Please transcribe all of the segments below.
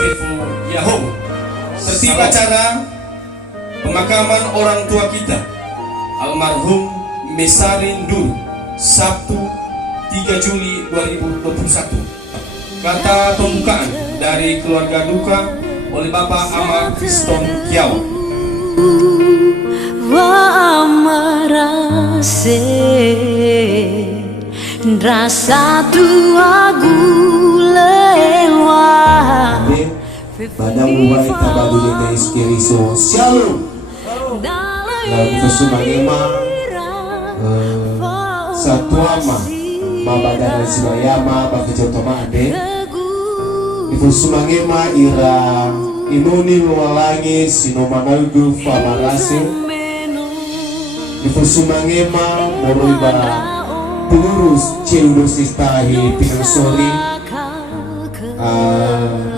Fefu Yahoo. Tertib acara pemakaman orang tua kita almarhum Mesarin Dur, Sabtu 3 Juli 2021. Kata pembukaan dari keluarga duka oleh Bapak Amar Kriston Kiaw. Wa amarase rasa tua gulewa Badang buhay tabaguli na iskiriso Shalom lagu kesumangema satuama mabadana sibayama bakijotoma ade ifusumangema ira inuni walangi sinomanagu famarase ifusumangema moroiba pengurus ceudosis-tahi pinangsori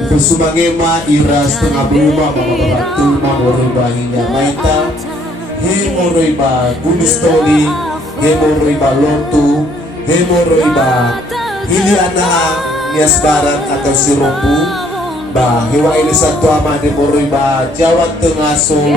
ifusumangema ira setengah berubah mama babatu moroiba hingga maita hemoroiba gunustoli hemoroiba lotu hemoroiba hiliana nias barat atau siropu bah hewa ini satu amade moroiba Jawa Tengah Solo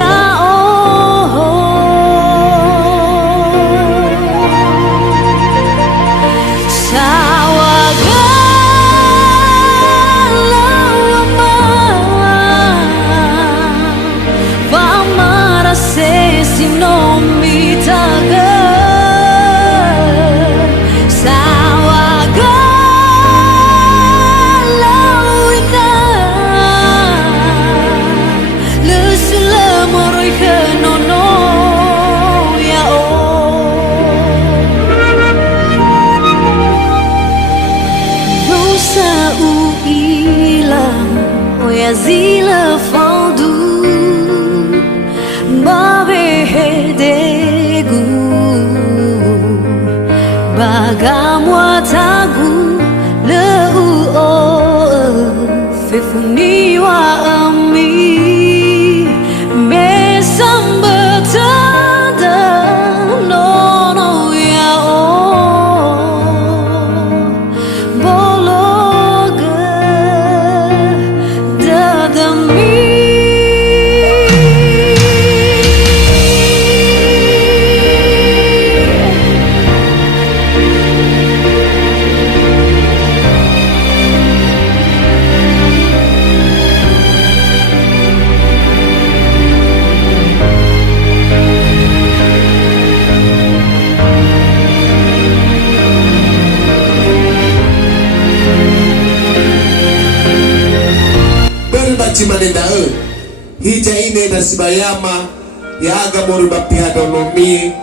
Zila faldu babehedegu bagamwatagu leu o fefuni wa ami besambetada nono ya o Cimanendae hija ine dan sibayama ya aga moriba pihadonomi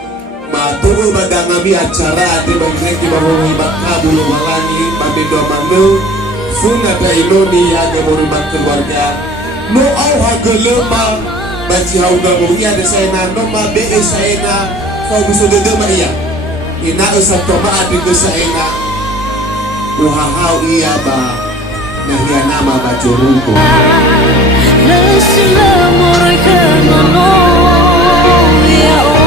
maturu badangami acara ade bagreki bahwa bakabulo walani babedo manu funga kainoni ya aga moriba keluarga no au hagelema baci hauga muia de saena no ma be saena fa buso de ma iya ina usatoma ade de saena uhahau iya ba nah ya nama bajuruko Lesulamoroy kanono ya o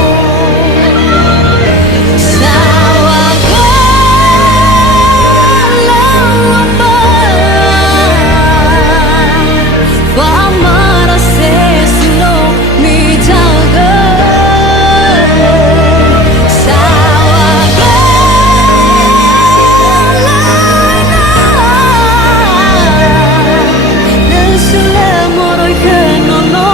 sawagalawa wa amarase sino mitaga sawagalawa lesulamoroy kanono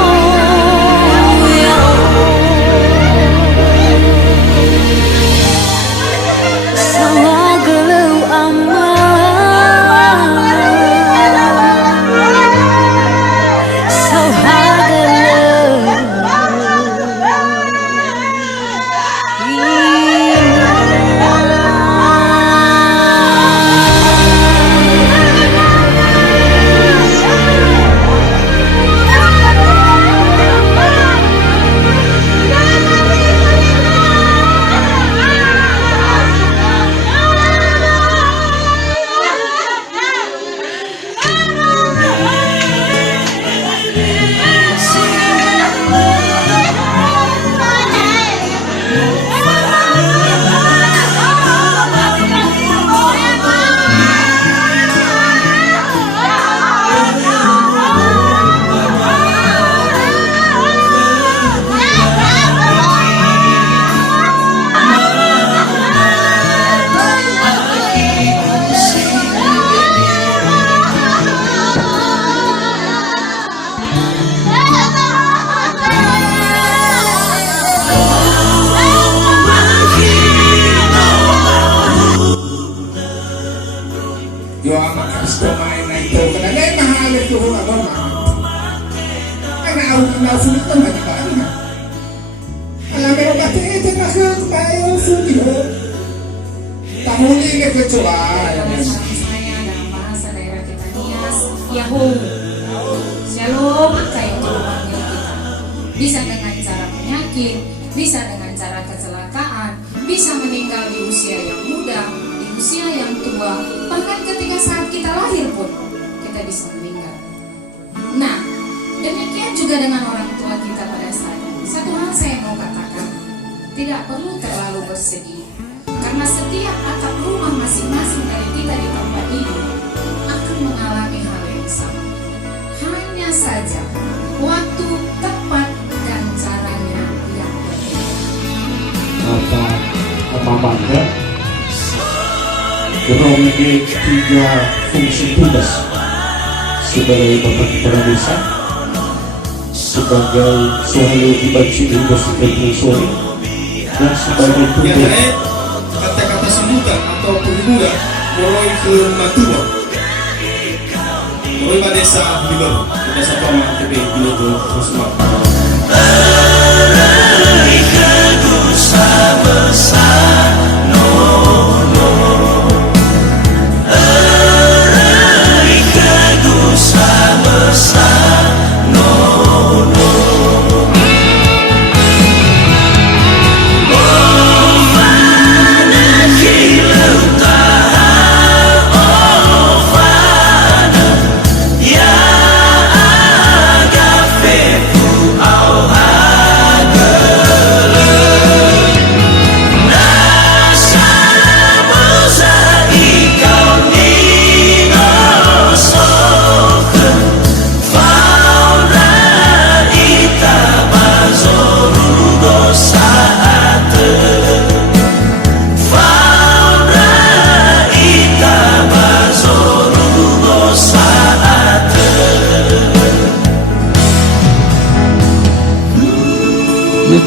sulit na magkakana. Meron natin ito na kayo studio. Tahuli ka kecoa. Bersama saya dalam bahasa daerah kita Nias, Yahoo. Shalom, apa yang Tuhan panggil kita? Bisa dengan cara penyakit, bisa dengan cara kecelakaan, bisa meninggal di usia yang muda, di usia yang tua, bahkan ketika saat kita lahir pun kita bisa meninggal. Nah, demikian juga dengan orang tua kita pada saat ini. Satu hal saya mau katakan, tidak perlu terlalu bersedih, karena setiap atap rumah masing-masing dari kita di tempat ini akan mengalami hal yang sama. Hanya saja waktu tepat dan caranya yang berbeda. Apa bangga memiliki 3 fungsi tugas sebagai Bapak Kepala Desa, sebagai Sohalo Dibanci Industri Sore, dan sebagai Yang tugas terakhir, kata-kata sambutan atau penghiburan mulai ke Matua, mulai pada desa Biber, desa Toma, TP, Biloto, Kusuma.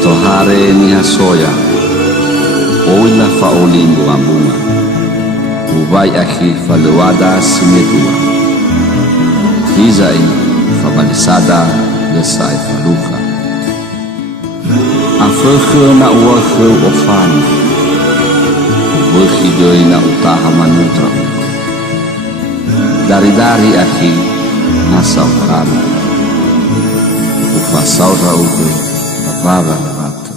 Tohare ni hasoya oila faolingo ambunga ubai akhi faluada simetua hizai fabalisada lesai faluka afurke na uwakhe ofani uwakhe doi na utaha manutra dari akhi nasau kami ufasau rauke Papa Rato.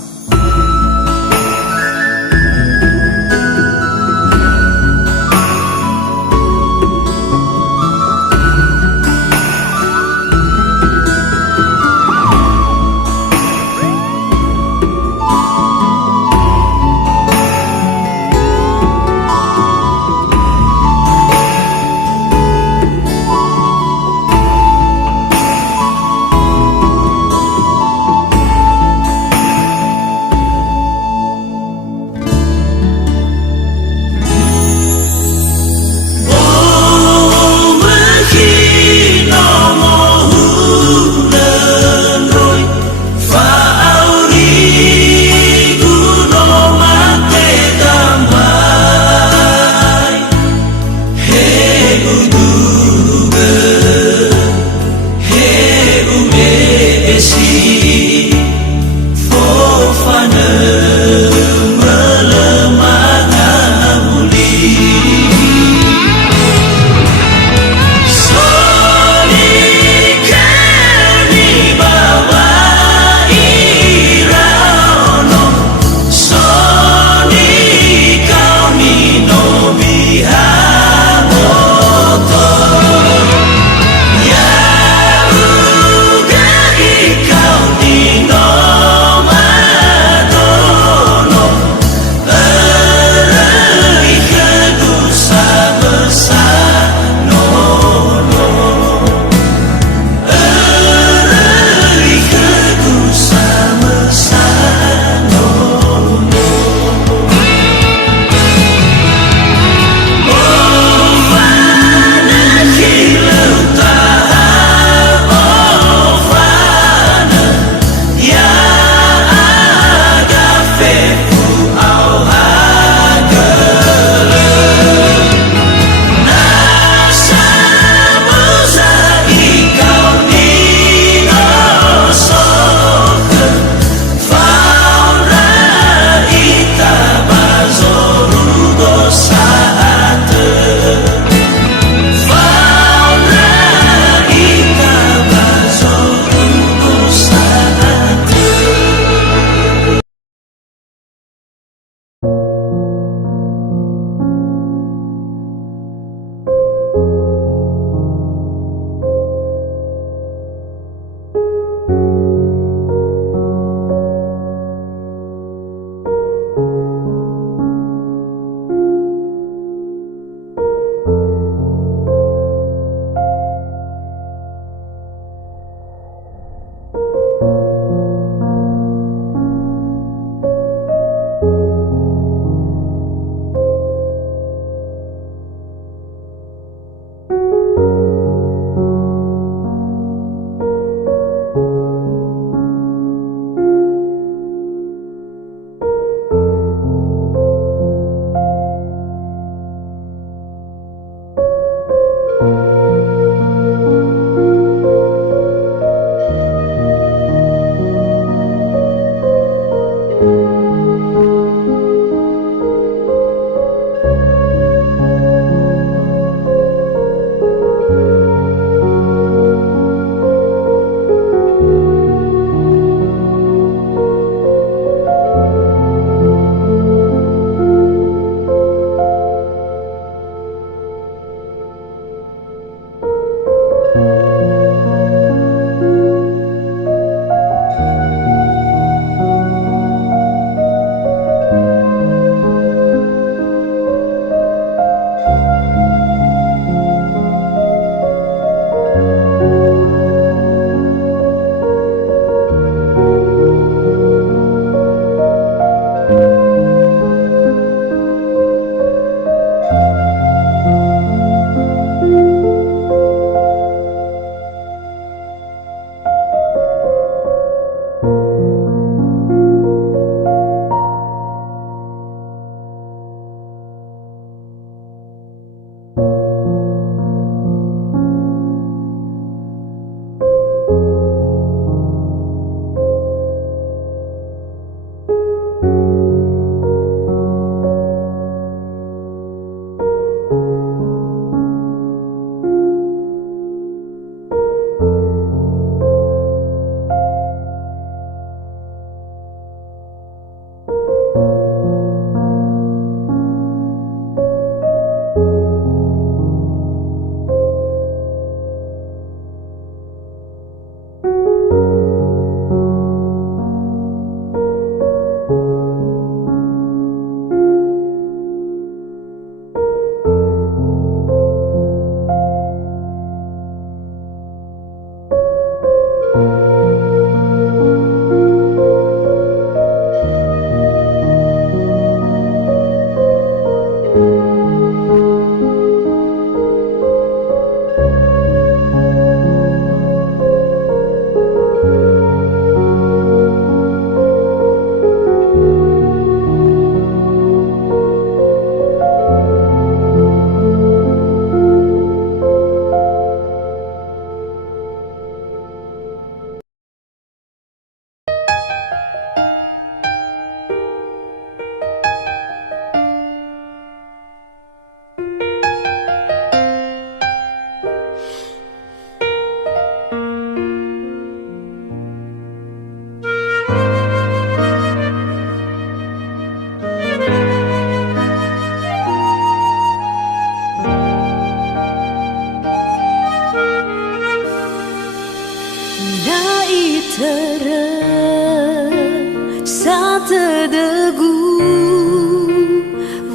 satedegu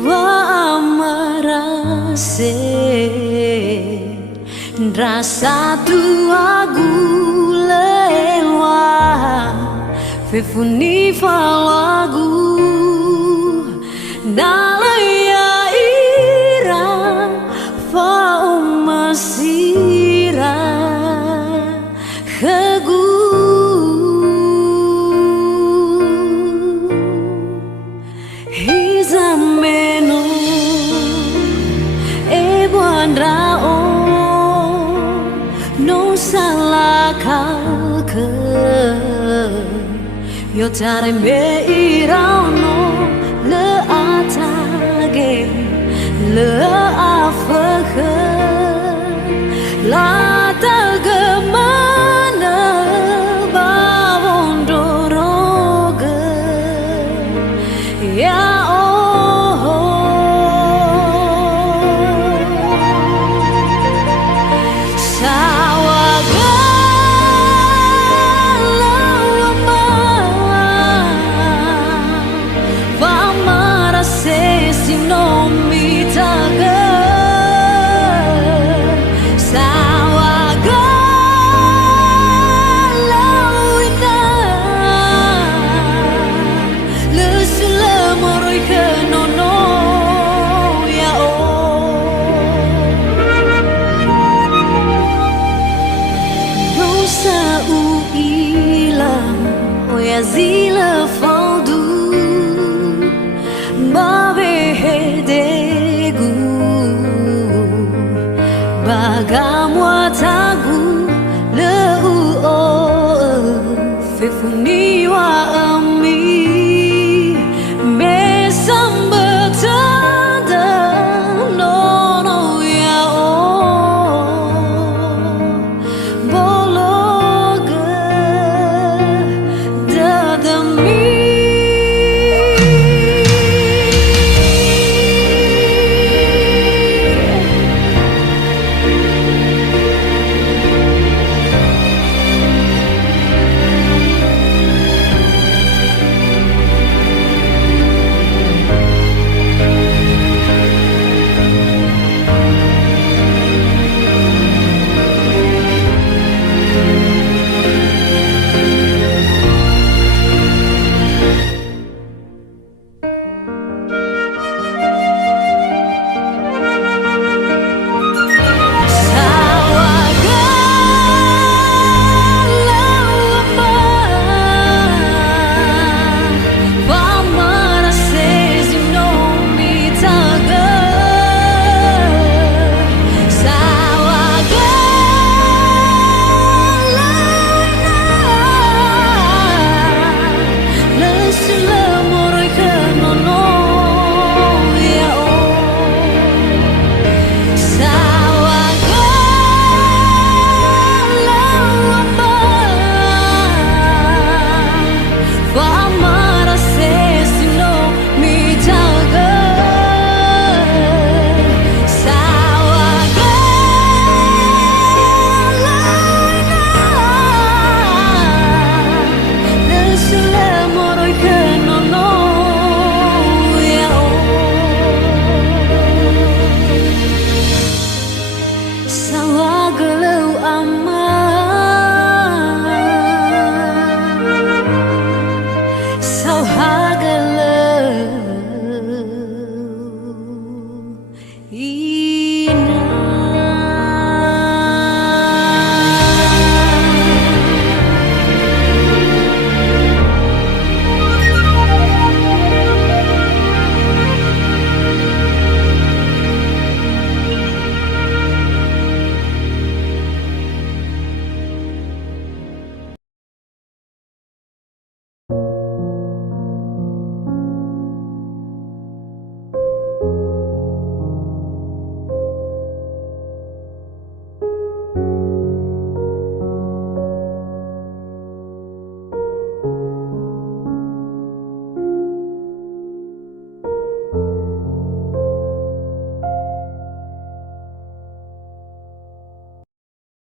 wa amarase rasa tuagu lewa fefuni falagu nalaya ira fa umasira khegu hizameno e buandrao no salaka yo tare me irano le atage le afakhe la tagamana bawondoroge ya zile